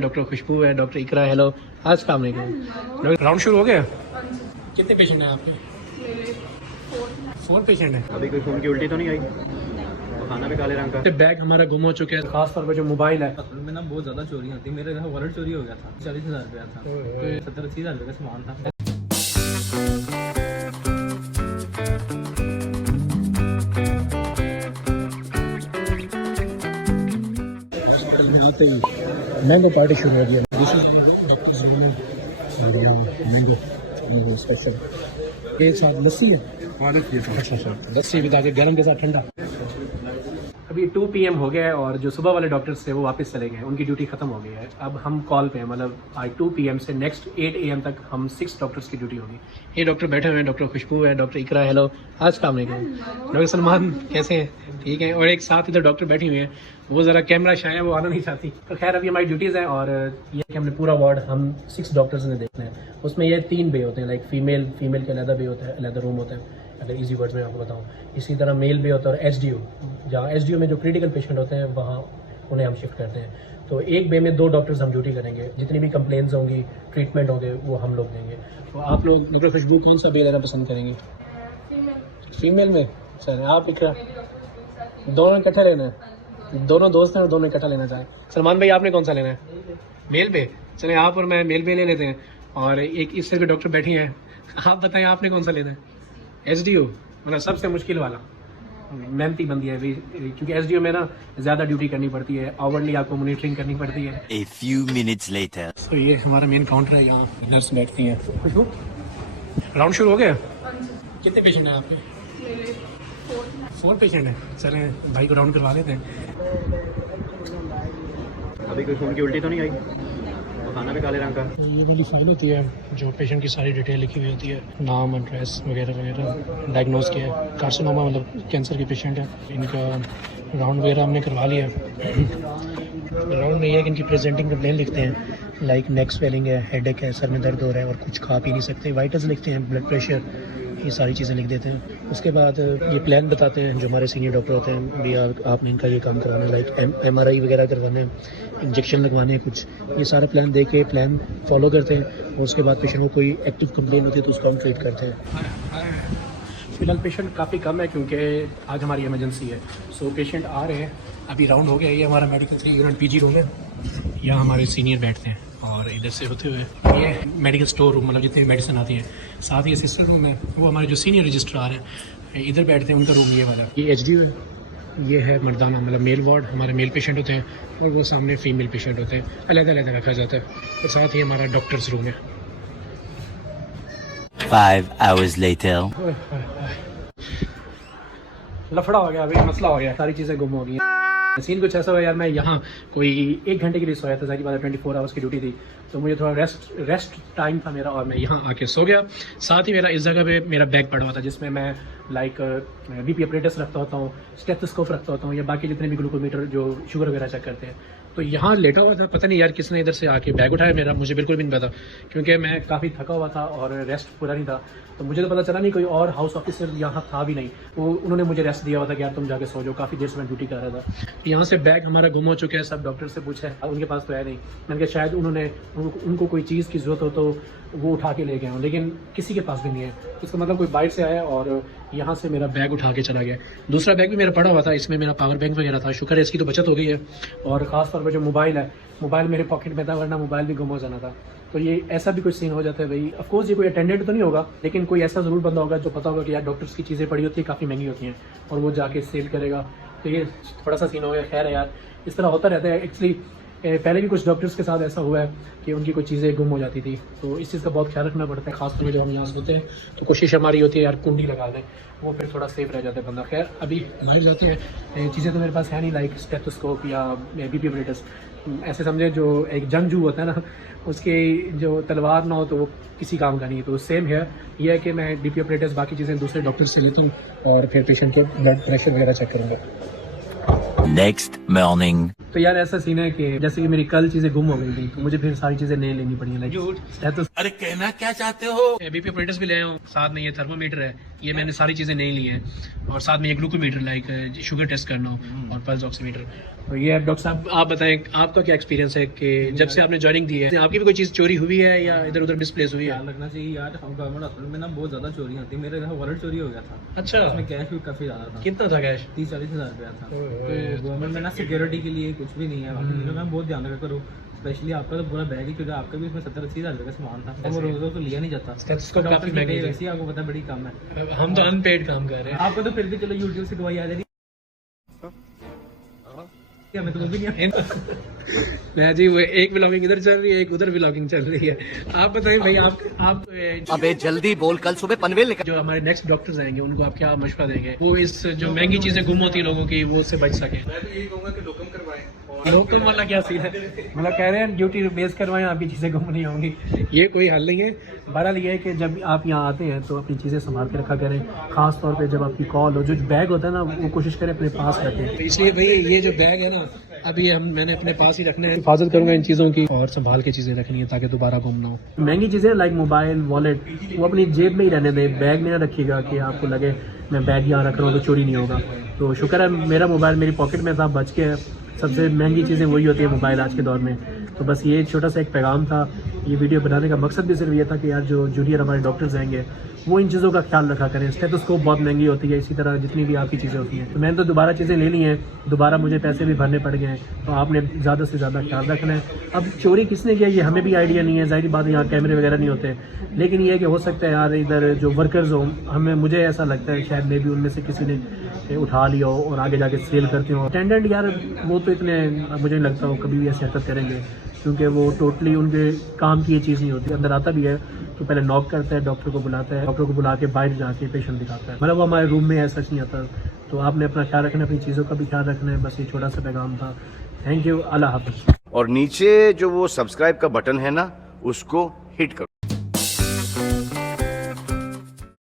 Doctor खुशबू है, doctor इकरा, hello. आज काम नहीं करें। राउंड शुरू हो गया। कितने पेशेंट हैं आपके? 4 पेशेंट हैं। अभी कोई खून की उल्टी तो नहीं आई? तो खाना भी काले रंग का। बैग हमारा गुम हो चुके हैं, खासतौर पर जो मोबाइल है। में ना बहुत ज्यादा चोरी होती है। मेरे घर वॉलेट चोरी हो गया था, 40,000 रुपया था, तो 70-80 हज़ार रुपये का सामान था। मैंगो पार्टी शुरू हो गया। मैंगो स्पेशल एक साथ लस्सी है। अच्छा, लस्सी भी ताकि गर्म के साथ ठंडा। अभी 2 PM हो गया है और जो सुबह वाले डॉक्टर्स थे वो वापस चले गए, उनकी ड्यूटी खत्म हो गई है। अब हम कॉल पे हैं, मतलब आज 2 PM से नेक्स्ट 8 AM तक हम 6 डॉक्टर्स की ड्यूटी होगी। ये डॉक्टर बैठे हुए हैं, डॉक्टर खुशबू है, डॉक्टर इकरा, हेलो। आज काम नहीं करें। डॉक्टर सलमान कैसे हैं? ठीक है। और एक साथ इधर डॉक्टर बैठी हुई है, वो ज़रा कैमरा शायद वो आना नहीं चाहती। तो खैर अभी हमारी ड्यूटीज़ हैं और ये कि हमने पूरा वार्ड हम 6 डॉक्टर्स ने देखना है। उसमें ये 3 बे होते हैं, लाइक फीमेल के अलहदा बे होता है, अलहदा रूम होता है, अगर इजी वर्ड्स में आपको बताऊं। इसी तरह मेल भी होता है और SDO, जहाँ SDO में जो क्रिटिकल पेशेंट होते हैं वहाँ उन्हें हम शिफ्ट करते हैं। तो एक बे में 2 डॉक्टर्स हम ड्यूटी करेंगे। जितनी भी कंप्लेंट्स होंगी, ट्रीटमेंट होंगे, वो हम लोग देंगे। तो आप लोग डॉक्टर खुशबू कौन सा बे लेना पसंद करेंगे? फीमेल में। सर आप इकरा, दोनों इकट्ठा लेना है? दोनों दोस्त हैं और दोनों इकट्ठा लेना चाहें। सलमान भाई आपने कौन सा लेना है? मेल पे। चले आप और मैं मेल पे ले लेते हैं। और एक इस तरह के डॉक्टर बैठी हैं, आप बताएं आपने कौन सा लेना है? SDO मतलब सबसे मुश्किल वाला, मेहनती बंदी है क्योंकि SDO में ना ज़्यादा ड्यूटी करनी पड़ती है, आवरली आपको मॉनिटरिंग करनी पड़ती है। A few minutes later. तो ये हमारा मेन काउंटर है, यहाँ नर्स बैठती हैं। राउंड शुरू हो गया। कितने पेशेंट हैं आपके? 4 पेशेंट हैं। चलें भाई को राउंड करवा लेते हैं। अभी कोई खून की उल्टी तो नहीं आई? तो खाना भी काले रंग का। ये वाली फाइल होती है जो पेशेंट की सारी डिटेल लिखी हुई होती है, नाम, एड्रेस वगैरह वगैरह। डायग्नोज किया है, कार्सिनोमा मतलब कैंसर के पेशेंट है। इनका राउंड वगैरह हमने करवा लिया। राउंड में ये है कि इनकी प्रेजेंटिंग कंप्लेन लिखते हैं, लाइक नेक स्वेलिंग है, हेडेक है, सर में दर्द हो रहा है और कुछ खा पी नहीं सकते। वाइटल्स लिखते हैं, ब्लड प्रेशर, ये सारी चीज़ें लिख देते हैं। उसके बाद ये प्लान बताते हैं जो हमारे सीनियर डॉक्टर होते हैं, भी आपने इनका ये काम करवाना है, लाइक MRI वगैरह करवाने हैं, इंजेक्शन लगवाने हैं कुछ। ये सारा प्लान दे के प्लान फॉलो करते हैं और उसके बाद पेशेंट को कोई एक्टिव कंप्लेन होती है तो उसको हम ट्रीट करते हैं। फिलहाल पेशेंट काफ़ी कम है क्योंकि आज हमारी इमरजेंसी है। सो पेशेंट आ रहे हैं, अभी राउंड हो गया। ये हमारा मेडिकल 3 यूनिट PG रूम है, यहाँ हमारे सीनियर बैठते हैं। और इधर से होते हुए ये मेडिकल स्टोर रूम, मतलब जितनी भी मेडिसिन आती है। साथ ही असिस्टेंट रूम है, वो हमारे जो सीनियर रजिस्ट्रार हैं इधर बैठते हैं, उनका रूम ये वाला। ये HDO है, ये है मर्दाना मतलब मेल वार्ड, हमारे मेल पेशेंट होते हैं और वो सामने फीमेल पेशेंट होते हैं, अलग-अलग रखा जाता है। और साथ ही हमारा डॉक्टर्स रूम है। 5 hours later. लफड़ा हो गया, अभी मसला हो गया, सारी चीज़ें गुम हो गई हैं। सीन कुछ ऐसा हुआ यार, मैं यहाँ कोई 1 घंटे के लिए सोया था, जाहिर बात है 24 आवर्स की ड्यूटी थी, तो मुझे थोड़ा रेस्ट टाइम था मेरा और मैं यहाँ आके सो गया। साथ ही मेरा इस जगह पे मेरा बैग पड़ा हुआ था जिसमें मैं लाइक BP अपरेटस रखता होता हूँ, स्टेथोस्कोप रखता होता हूँ, या बाकी जितने भी ग्लूकोमीटर जो शुगर वगैरह चेक करते हैं। तो यहाँ लेटा हुआ था, पता नहीं यार किसने इधर से आके बैग उठाया मेरा, मुझे बिल्कुल भी नहीं पता क्योंकि मैं काफ़ी थका हुआ था और रेस्ट पूरा नहीं था। तो मुझे तो पता चला नहीं, कोई और हाउस ऑफिसर यहाँ था भी नहीं, वो उन्होंने मुझे रेस्ट दिया हुआ था कि यार तुम जाके सो जाओ, काफ़ी देर से मैं ड्यूटी कर रहा था। यहाँ से बैग हमारा गुम हो चुका है, सब डॉक्टर से पूछा है, उनके पास तो है नहीं। मैंने कहा शायद उनको कोई चीज़ की ज़रूरत हो तो वो उठा के ले गए हों, लेकिन किसी के पास भी नहीं है। इसका मतलब कोई बाहर से आया और यहाँ से मेरा बैग उठा के चला गया। दूसरा बैग भी मेरा पड़ा हुआ था, इसमें मेरा पावर बैंक वगैरह था, शुक्र है इसकी तो बचत हो गई है। और ख़ास तौर पर जो मोबाइल है, मोबाइल मेरे पॉकेट में था, वरना मोबाइल भी गुम हो जाना था। तो ये ऐसा भी कुछ सीन हो जाता है भाई। ऑफकोर्स ये कोई अटेंडेंट तो नहीं होगा, लेकिन कोई ऐसा ज़रूर बंदा होगा जो पता होगा कि यार डॉक्टर्स की चीज़ें पड़ी होती है, काफ़ी महंगी होती हैं, और वो जाके सेल करेगा। तो ये थोड़ा सा सीन हो गया। खैर है यार, इस तरह होता रहता है। एक्चुअली पहले भी कुछ डॉक्टर्स के साथ ऐसा हुआ है कि उनकी कोई चीज़ें गुम हो जाती थी, तो इस चीज़ का बहुत ख्याल रखना पड़ता है। खासतौर पर जब हम यहाँ सोते हैं तो कोशिश हमारी होती है यार कुंडी लगा दें, वो फिर थोड़ा सेफ रह जाता है बंदा। खैर अभी बाहर जाते हैं, चीज़ें तो मेरे पास है नहीं, लाइक स्टेथोस्कोप या BP अपरेटस। ऐसे समझे जो एक जंगजू होता है ना, उसके जो तलवार ना हो तो वो किसी काम का नहीं है। तो सेम है, ये है कि मैं BP अपरेटस बाकी चीज़ें दूसरे डॉक्टर से लेता हूँ और फिर पेशेंट के ब्लड प्रेशर वगैरह चेक करूँगा। Next morning. तो यार ऐसा सीन है कि जैसे कि मेरी कल चीजें गुम हो गई थी, तो मुझे फिर सारी चीजें नई लेनी पड़ी लाइक तो अरे कहना क्या चाहते हो? बीपी ऑपरेटर्स भी ले आया हूँ, साथ में ये थर्मोमीटर है, ये मैंने सारी चीजें नहीं ली हैं, और साथ में ये ग्लूकोमीटर लाइक शुगर टेस्ट करना हो और पल्स ऑक्सीमीटर। तो ये डॉक्टर साहब आप बताएं आपका क्या एक्सपीरियंस है कि जब से आपने ज्वाइनिंग दी है आपकी भी कोई चीज़ चोरी हुई है या इधर उधर मिसप्लेस हुई है? ख्याल रखना चाहिए यार, हम गवर्नमेंट हॉस्पिटल में ना बहुत ज्यादा चोरी होती है। मेरे घर वॉलेट चोरी हो गया था, अच्छा, उसमें कैश भी काफी ज्यादा था। कितना था कैश? 30-40 हज़ार रुपया था। तो गवर्नमेंट में ना सिक्योरिटी के लिए कुछ भी नहीं है, मैं बहुत ध्यान रखा करूँ। स्पेशली आपका तो पूरा बैग ही, क्योंकि आपका भी उसमें 70-80 हज़ार रुपये का सामान था, और वो रोज रोज तो लिया नहीं जाता। स्टेथोस्कोप काफी महंगी थी। वैसे ही आपको पता बड़ी कम है, हम तो अनपेड काम कर रहे हैं। आपको तो फिर भी चलो यूट्यूब से दवाई आ जाती हमें तो वो भी नहीं मैं जी वो एक व्लॉगिंग इधर चल रही है, एक उधर व्लॉगिंग चल रही है। आप बताइए भाई आप अबे जल्दी बोल, कल सुबह पनवेल निकल। जो हमारे नेक्स्ट डॉक्टर्स आएंगे उनको आप क्या मशवरा देंगे वो इस जो महंगी चीजें गुम होती है लोगों की वो उससे बच सके? मैं तो यही कहूँगा कि लोकम करवाएं। लोकल वाला क्या सीन है? मतलब कह रहे हैं ड्यूटी बेस करवाएं, आपकी चीज़ें गुम नहीं होंगी। ये कोई हल नहीं है। बहरहाल ये है कि जब आप यहाँ आते हैं तो अपनी चीज़ें संभाल के रखा करें, खास तौर पे जब आपकी कॉल हो, जो बैग होता है ना वो कोशिश करें अपने पास रखें। इसलिए भाई ये जो बैग है ना अभी मैंने अपने पास ही रखना है, हिफाजत करूँगा इन चीज़ों की और संभाल के चीज़ें रखनी है ताकि दोबारा गुम ना हो। महंगी चीज़ें लाइक मोबाइल वॉलेट वो अपनी जेब में ही रहने दें, बैग में ना रखिएगा कि आपको लगे मैं बैग यहाँ रख रहा हूँ तो चोरी नहीं होगा। तो शुक्र है मेरा मोबाइल मेरी पॉकेट में था, बच के। सबसे महंगी चीज़ें वही होती है मोबाइल आज के दौर में। तो बस ये छोटा सा एक पैगाम था। ये वीडियो बनाने का मकसद भी सिर्फ ये था कि यार जो जूनियर हमारे डॉक्टर्स आएंगे वो इन चीज़ों का ख्याल रखा करें। स्टेथोस्कोप बहुत महंगी होती है, इसी तरह जितनी भी आपकी चीज़ें होती हैं। तो मैंने तो दोबारा चीज़ें ले ली हैं, दोबारा मुझे पैसे भी भरने पड़ गए हैं, तो आपने ज़्यादा से ज़्यादा ख्याल रखना है। अब चोरी किसने किया ये हमें भी आइडिया नहीं है, ज़ाहिर बात है यहाँ कैमरे वगैरह नहीं होते, लेकिन ये है कि हो सकता है यार इधर जो वर्कर्स हो मुझे ऐसा लगता है शायद मे भी उनमें से किसी ने उठा लिया हो और आगे जाके सेल करते हो। अटेंडेंट यार वो तो इतने मुझे नहीं लगता वो कभी भी ऐसी हरकत करेंगे, क्योंकि वो टोटली उनके काम की ये चीज़ नहीं होती। अंदर आता भी है तो पहले नॉक करता है, डॉक्टर को बुलाता है, डॉक्टर को बुला के बाहर जाके पेशेंट दिखाता है। मतलब वो हमारे रूम में ऐसा नहीं आता। तो आपने अपना ख्याल रखना है, अपनी चीज़ों का भी ख्याल रखना है। बस ये छोटा सा पैगाम था। थैंक यू, अल्लाह हाफ़िज़। और नीचे जो वो सब्सक्राइब का बटन है ना उसको हिट करो।